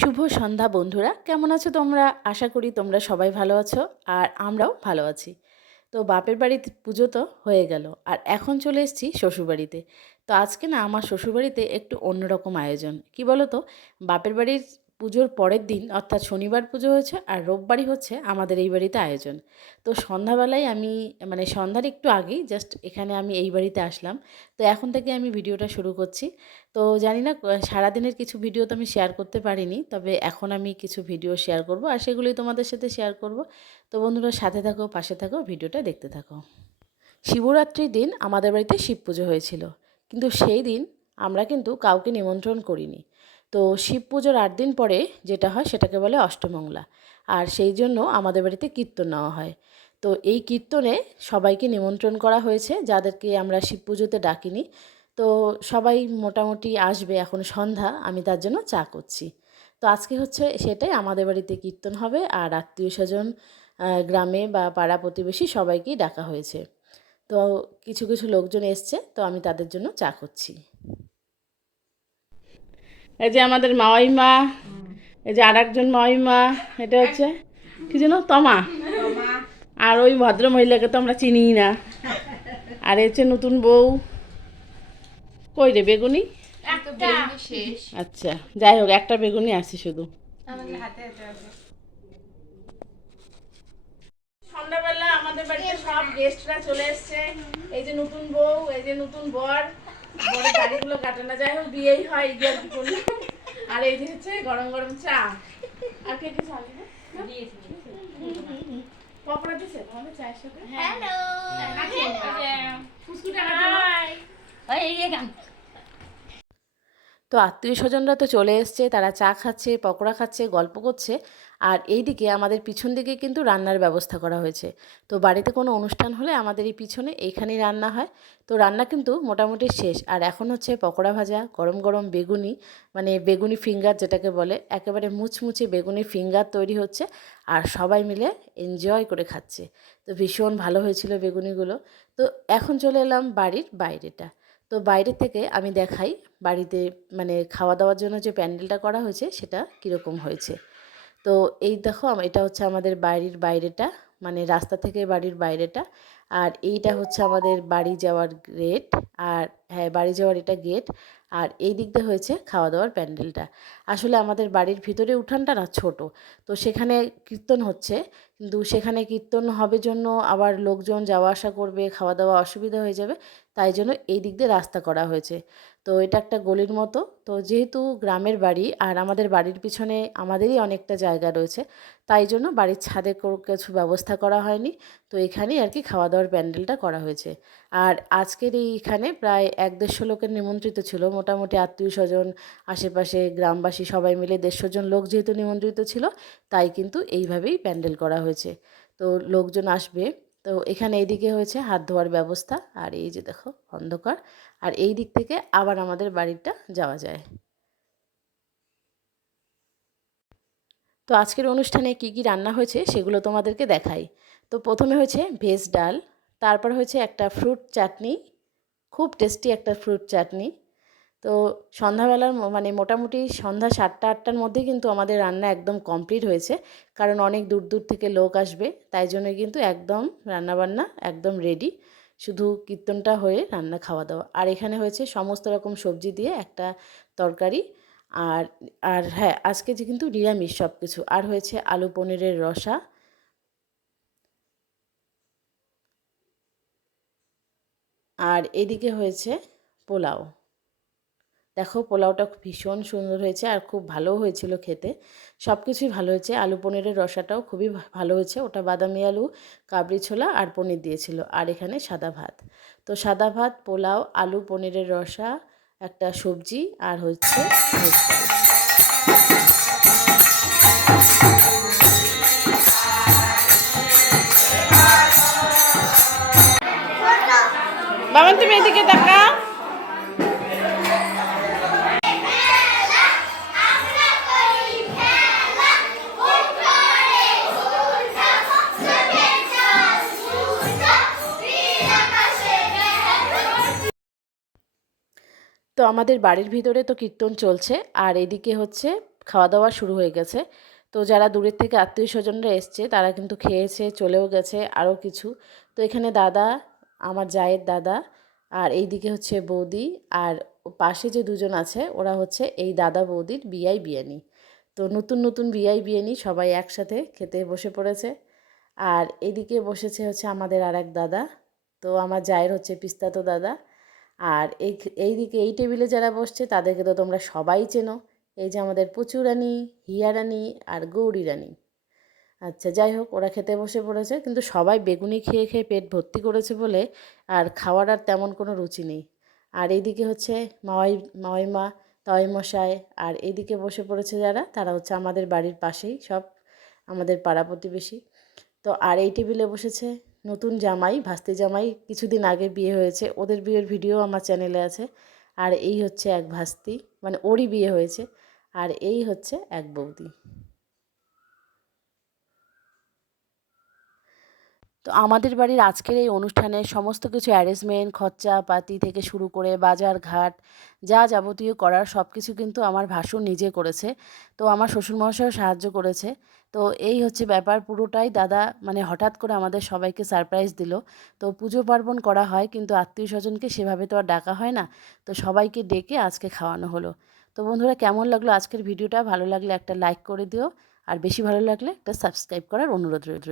শুভ সন্ধ্যা বন্ধুরা, কেমন আছো তোমরা? আশা করি তোমরা সবাই ভালো আছো আর আমরাও ভালো আছি। তো বাপের বাড়িতে পুজো তো হয়ে গেল আর এখন চলে এসেছি শ্বশুরবাড়িতে। তো আজকে না আমার শ্বশুরবাড়িতে একটু অন্যরকম আয়োজন। কি বলো তো, বাপের বাড়ির পুজোর পরের দিন অর্থাৎ শনিবার পুজো হয়েছে আর রোববারই হচ্ছে আমাদের এই বাড়িতে আয়োজন। তো সন্ধ্যাবেলায় আমি সন্ধ্যার একটু আগেই জাস্ট এখানে আমি এই বাড়িতে আসলাম। তো এখন থেকে আমি ভিডিওটা শুরু করছি। তো জানি না সারাদিনের কিছু ভিডিও তো আমি শেয়ার করতে পারিনি, তবে এখন আমি কিছু ভিডিও শেয়ার করব আর সেগুলোই তোমাদের সাথে শেয়ার করব। তো বন্ধুরা সাথে থাকো, পাশে থাকো, ভিডিওটা দেখতে থাকো। শিবরাত্রির দিন আমাদের বাড়িতে শিব পুজো হয়েছিল, কিন্তু সেই দিন আমরা কিন্তু কাউকে নিমন্ত্রণ করিনি। তো শিব পুজোর 8 দিন পরে যেটা হয় সেটাকে বলে অষ্টমঙ্গলা, আর সেই জন্য আমাদের বাড়িতে কীর্তন নেওয়া হয়। তো এই কীর্তনে সবাইকে নিমন্ত্রণ করা হয়েছে যাদেরকে আমরা শিব পুজোতে ডাকিনি। তো সবাই মোটামুটি আসবে, এখন সন্ধ্যা, আমি তার জন্য চা করছি। তো আজকে হচ্ছে সেটাই, আমাদের বাড়িতে কীর্তন হবে আর আত্মীয় স্বজন, গ্রামে বা পাড়া প্রতিবেশী সবাইকেই ডাকা হয়েছে। তো কিছু কিছু লোকজন এসছে, তো আমি তাদের জন্য চা করছি। এই যে আমাদের মাওয়াইমা, এই যে আর একজন মাওয়াইমা, এটা হচ্ছে কি যেন, তমা। আর ওই ভদ্র মহিলাকে তো আমরা চিনিই না। আর এই হচ্ছে নতুন বউ। কই রে বেগুনি? আচ্ছা, যাই হোক, একটা বেগুনি আছে শুধু। সন্ধ্যাবেলা আমাদের বাড়িতে সব গেস্টরা চলে এসছে। এই যে নতুন বউ, এই যে নতুন বর। বড় গাড়িগুলো কাটে না, যাই হোক বিয়েই হয়, এই আর কি করলাম। আর এই যে হচ্ছে গরম গরম চা। আর কে কে চা দিবে? পকোড়া দিছে তোমাদের চায়ের সাথে? হ্যালো। ফুসকুটা হাই। এই এখান। তো আত্মীয় স্বজনরা তো চলে এসছে, তারা চা খাচ্ছে, পকোড়া খাচ্ছে, গল্প করছে। আর এই দিকে আমাদের পিছন দিকে কিন্তু রান্নার ব্যবস্থা করা হয়েছে। তো বাড়িতে কোনো অনুষ্ঠান হলে আমাদের এই পিছনে এইখানেই রান্না হয়। তো রান্না কিন্তু মোটামুটি শেষ, আর এখন হচ্ছে পকোড়া ভাজা, গরম গরম বেগুনি, বেগুনি ফিঙ্গার যেটাকে বলে, একেবারে মুচমুচে বেগুনি ফিঙ্গার তৈরি হচ্ছে। আর সবাই মিলে এনজয় করে খাচ্ছে। তো ভীষণ ভালো হয়েছিল বেগুনিগুলো। তো এখন চলে এলাম বাড়ির বাইরেটা। তো বাইরে থেকে আমি দেখাই বাড়িতে খাওয়া দাওয়ার জন্য যে প্যান্ডেলটা করা হয়েছে সেটা কীরকম হয়েছে। তো এই দেখো, এটা হচ্ছে আমাদের বাড়ির বাইরেটা, রাস্তা থেকে বাড়ির বাইরেটা। আর এইটা হচ্ছে আমাদের বাড়ি যাওয়ার গেট। আর হ্যাঁ, বাড়ি যাওয়ার এটা গেট। আর এই দিক দিয়ে হয়েছে খাওয়া দাওয়ার প্যান্ডেলটা। আসলে আমাদের বাড়ির ভিতরে উঠানটা না ছোট, তো সেখানে কীর্তন হচ্ছে, কিন্তু সেখানে কীর্তন হবে জন্য আবার লোকজন যাওয়া আসা করবে, খাওয়া দাওয়া অসুবিধা হয়ে যাবে, তাই জন্য এই দিক দিয়ে রাস্তা করা হয়েছে। তো এটা একটা গলির মতো। তো যেহেতু গ্রামের বাড়ি আর আমাদের বাড়ির পিছনে আমাদেরই অনেকটা জায়গা রয়েছে, তাই জন্য বাড়ির ছাদে কিছু ব্যবস্থা করা হয়নি। তো এখানেই আর কি খাওয়া দাওয়ার প্যান্ডেলটা করা হয়েছে। আর আজকের এইখানে প্রায় 1-150 লোকের নিমন্ত্রিত ছিল, মোটামুটি আত্মীয় স্বজন, আশেপাশে গ্রামবাসী সবাই মিলে 150 জন লোক যেহেতু নিমন্ত্রিত ছিল, তাই কিন্তু এইভাবেই প্যান্ডেল করা হয়েছে। তো লোকজন আসবে। তো এখানে এইদিকে হয়েছে হাত ধোয়ার ব্যবস্থা, আর এই যে দেখো অন্ধকার। আর এই দিক থেকে আবার আমাদের বাড়িটা যাওয়া যায়। তো আজকের অনুষ্ঠানে কি কি রান্না হয়েছে সেগুলো তোমাদেরকে দেখাই। তো প্রথমে হয়েছে ভেজ ডাল, তারপর হয়েছে একটা ফ্রুট চাটনি, খুব টেস্টি একটা ফ্রুট চাটনি। তো সন্ধ্যাবেলার মোটামুটি সন্ধ্যা 7টা-8টার মধ্যে কিন্তু আমাদের রান্না একদম কমপ্লিট হয়েছে, কারণ অনেক দূর দূর থেকে লোক আসবে, তাই জন্য কিন্তু একদম রান্নাবান্না একদম রেডি। শুধু কীর্তনটা হয়ে রান্না খাওয়া দাওয়া। আর এখানে হয়েছে সমস্ত রকম সবজি দিয়ে একটা তরকারি। আর আর হ্যাঁ, আজকে যে কিন্তু নিরামিষ সব কিছু। আর হয়েছে আলু পনিরের রসা। আর এদিকে হয়েছে পোলাও। দেখো পোলাওটা ভীষণ সুন্দর হয়েছে আর খুব ভালোও হয়েছিল খেতে। সব কিছুই ভালো হয়েছে, আলু পনিরের রসাটাও খুবই ভালো হয়েছে, ওটা বাদামি আলু, কাবলি ছোলা আর পনির দিয়েছিল। আর এখানে সাদা ভাত। তো সাদা ভাত, পোলাও, আলু পনিরের রসা, একটা সবজি, আর হচ্ছে ভেজ ডাল। বাবা তুমি এদিকে তাকা। তো আমাদের বাড়ির ভিতরে তো কীর্তন চলছে, আর এদিকে হচ্ছে খাওয়া দাওয়া শুরু হয়ে গেছে। তো যারা দূরের থেকে আত্মীয় স্বজনরা এসছে তারা কিন্তু খেয়েছে, চলেও গেছে আরও কিছু। তো এখানে দাদা, আমার জায়ের দাদা, আর এইদিকে হচ্ছে বৌদি, আর পাশে যে দুজন আছে ওরা হচ্ছে এই দাদা বৌদির বিয়াই বিয়ানি। তো নতুন নতুন বিয়াই বিয়ানি সবাই একসাথে খেতে বসে পড়েছে। আর এদিকে বসেছে হচ্ছে আমাদের আর এক দাদা, তো আমার জায়ের হচ্ছে পিস্তাতো দাদা। আর এইদিকে এই টেবিলে যারা বসছে তাদেরকে তো তোমরা সবাই চেনো, এই যে আমাদের পুচু রানী, হিয়া রানী আর গৌরী রানী। আচ্ছা, যাই হোক, ওরা খেতে বসে পড়েছে, কিন্তু সবাই বেগুনি খেয়ে খেয়ে পেট ভর্তি করেছে বলে আর খাওয়ার আর তেমন কোনো রুচি নেই। আর এইদিকে হচ্ছে মাওয়াইমা, মশাই, আর এইদিকে বসে পড়েছে যারা, তারা হচ্ছে আমাদের বাড়ির পাশেই সব, আমাদের পাড়া প্রতিবেশী। তো আর এই টেবিলে বসেছে নতুন জামাই, ভাস্তি জামাই, কিছুদিন আগে বিয়ে হয়েছে, ওদের বিয়ের ভিডিও আমার চ্যানেলে আছে। আর এই হচ্ছে এক ভাস্তি, মানে ওরই বিয়ে হয়েছে। আর এই হচ্ছে এক বৌদি। তো আমাদের বাড়ির আজকের এই অনুষ্ঠানের সমস্ত কিছু অ্যারেঞ্জমেন্ট, খরচাপাতি থেকে শুরু করে বাজার ঘাট যা যাবতীয় করার সব কিছু কিন্তু আমার ভাসুর নিজে করেছে। তো আমার শ্বশুরমশাইও সাহায্য করেছে। তো এই হচ্ছে ব্যাপার, পুরোটাই দাদা মানে হঠাৎ করে আমাদের সবাইকে সারপ্রাইজ দিল। তো পুজো পার্বণ করা হয় কিন্তু আত্মীয় স্বজনকে সেভাবে তো আর ডাকা হয় না। তো সবাইকে ডেকে আজকে খাওয়ানো হলো। তো বন্ধুরা, কেমন লাগলো আজকের ভিডিওটা? ভালো লাগলে একটা লাইক করে দিও, আর বেশি ভালো লাগলে একটা সাবস্ক্রাইব করার অনুরোধ রইল।